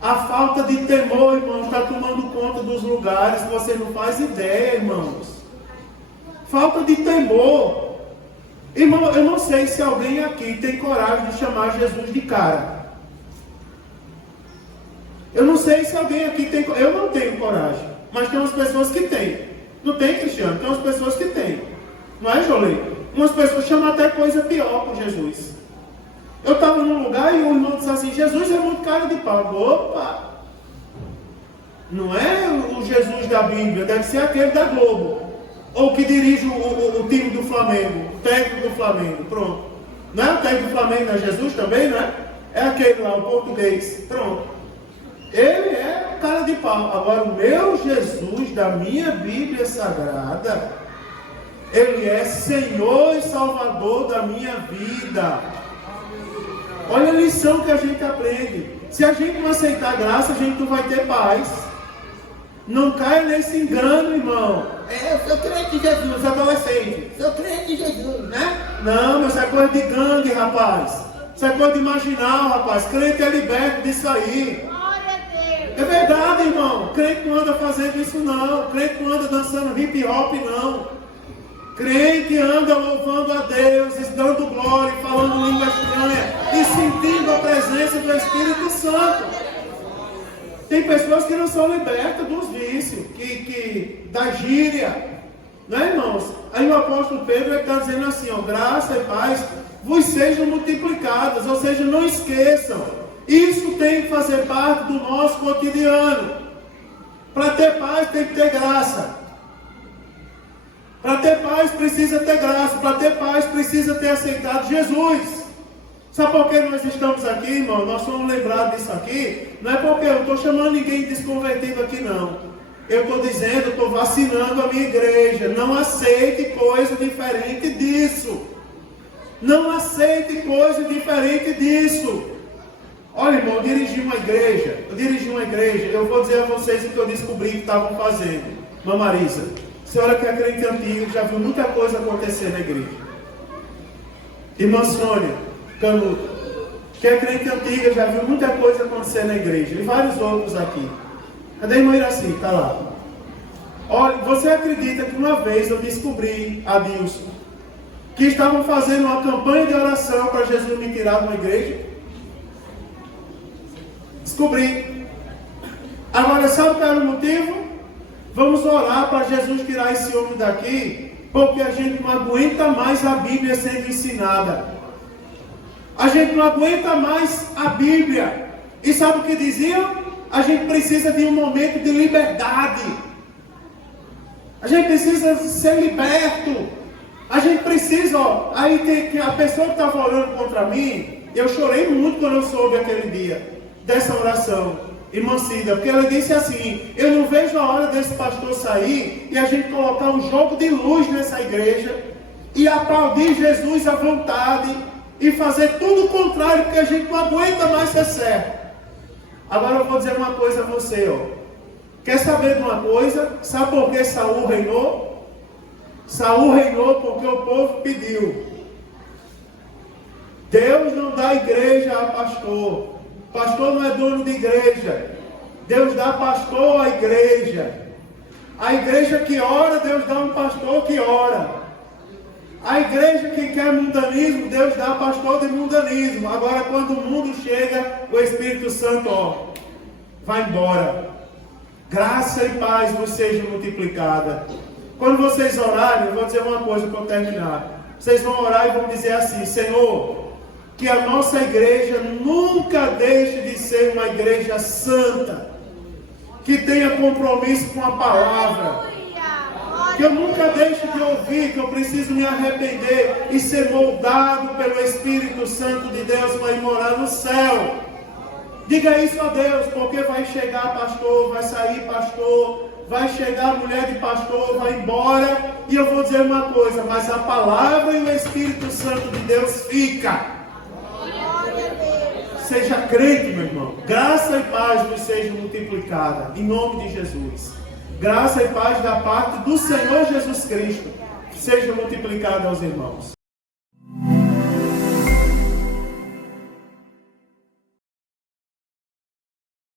A falta de temor, irmãos, está tomando conta dos lugares, você não faz ideia, irmãos. Falta de temor. Irmão, eu não sei se alguém aqui tem coragem de chamar Jesus de cara. Eu não sei se alguém aqui tem. Eu não tenho coragem, mas tem umas pessoas que têm. Não tem, Cristiano? Tem umas pessoas que têm. Não é, Jolie? Umas pessoas chamam até coisa pior por Jesus. Eu estava num lugar e o irmão disse assim: Jesus é muito cara de pau. Opa! Não é o Jesus da Bíblia, deve ser aquele da Globo. Ou que dirige o time do Flamengo, o técnico do Flamengo. Pronto. Não é o técnico do Flamengo, não é Jesus também, né? É aquele lá, o português. Pronto. Ele é cara de pau. Agora, o meu Jesus da minha Bíblia Sagrada, Ele é Senhor e Salvador da minha vida. Olha a lição que a gente aprende. Se a gente não aceitar graça, a gente não vai ter paz. Não caia nesse engano, irmão. Eu sou crente de Jesus, adolescente. Sou crente de Jesus, né? Não, mas isso é coisa de gangue, rapaz. Isso é coisa de marginal, rapaz. Crente é liberto disso aí. É verdade, irmão. Crente não anda fazendo isso, não. Crente não anda dançando hip hop, não. Crente anda louvando a Deus, dando glória, falando língua estranha e sentindo a presença do Espírito Santo. Tem pessoas que não são libertas dos vícios, da gíria. Não é, irmãos? Aí o apóstolo Pedro está dizendo assim, graça e paz vos sejam multiplicadas. Ou seja, não esqueçam. Isso tem que fazer parte do nosso cotidiano. Para ter paz tem que ter graça. Para ter paz precisa ter graça. Para ter paz precisa ter aceitado Jesus. Sabe por que nós estamos aqui, irmão? Nós somos lembrados disso aqui. Não é porque eu estou chamando ninguém desconvertido aqui, não. Eu estou dizendo, estou vacinando a minha igreja. Não aceite coisa diferente disso. Não aceite coisa diferente disso. Olha, irmão, eu dirigi uma igreja. Eu vou dizer a vocês o que eu descobri que estavam fazendo. Irmã Marisa, a senhora que é crente antiga, já viu muita coisa acontecer na igreja. Irmã Sônia Canuto, que é crente antiga, já viu muita coisa acontecer na igreja. E vários outros aqui. Cadê a irmã Iraci? Está lá. Olha, você acredita que uma vez eu descobri, Adilson, que estavam fazendo uma campanha de oração para Jesus me tirar de uma igreja? Descobri. Agora, sabe qual era o motivo? Vamos orar para Jesus tirar esse homem daqui, porque a gente não aguenta mais a Bíblia sendo ensinada. A gente não aguenta mais a Bíblia. E sabe o que diziam? A gente precisa de um momento de liberdade. A gente precisa ser liberto. A gente precisa, aí tem a pessoa que estava orando contra mim, eu chorei muito quando eu soube aquele dia dessa oração, irmã Cida, porque ela disse assim: eu não vejo a hora desse pastor sair e a gente colocar um jogo de luz nessa igreja e aplaudir Jesus à vontade e fazer tudo o contrário, porque a gente não aguenta mais ser certo. Agora eu vou dizer uma coisa a você, quer saber de uma coisa? Sabe por que Saul reinou? Saul reinou porque o povo pediu. Deus não dá igreja a pastor. Pastor não é dono de igreja. Deus dá pastor à igreja. A igreja que ora, Deus dá um pastor que ora. A igreja que quer mundanismo, Deus dá pastor de mundanismo. Agora, quando o mundo chega, o Espírito Santo, vai embora. Graça e paz vos sejam multiplicada. Quando vocês orarem, eu vou dizer uma coisa para eu terminar. Vocês vão orar e vão dizer assim: Senhor, que a nossa igreja nunca deixe de ser uma igreja santa, que tenha compromisso com a palavra, que eu nunca deixe de ouvir, que eu preciso me arrepender e ser moldado pelo Espírito Santo de Deus para ir morar no céu. Diga isso a Deus, porque vai chegar pastor, vai sair pastor, vai chegar a mulher de pastor, vai embora, e eu vou dizer uma coisa, mas a palavra e o Espírito Santo de Deus fica. Seja crente, meu irmão. Graça e paz vos sejam multiplicada, em nome de Jesus. Graça e paz da parte do Senhor Jesus Cristo seja multiplicada aos irmãos.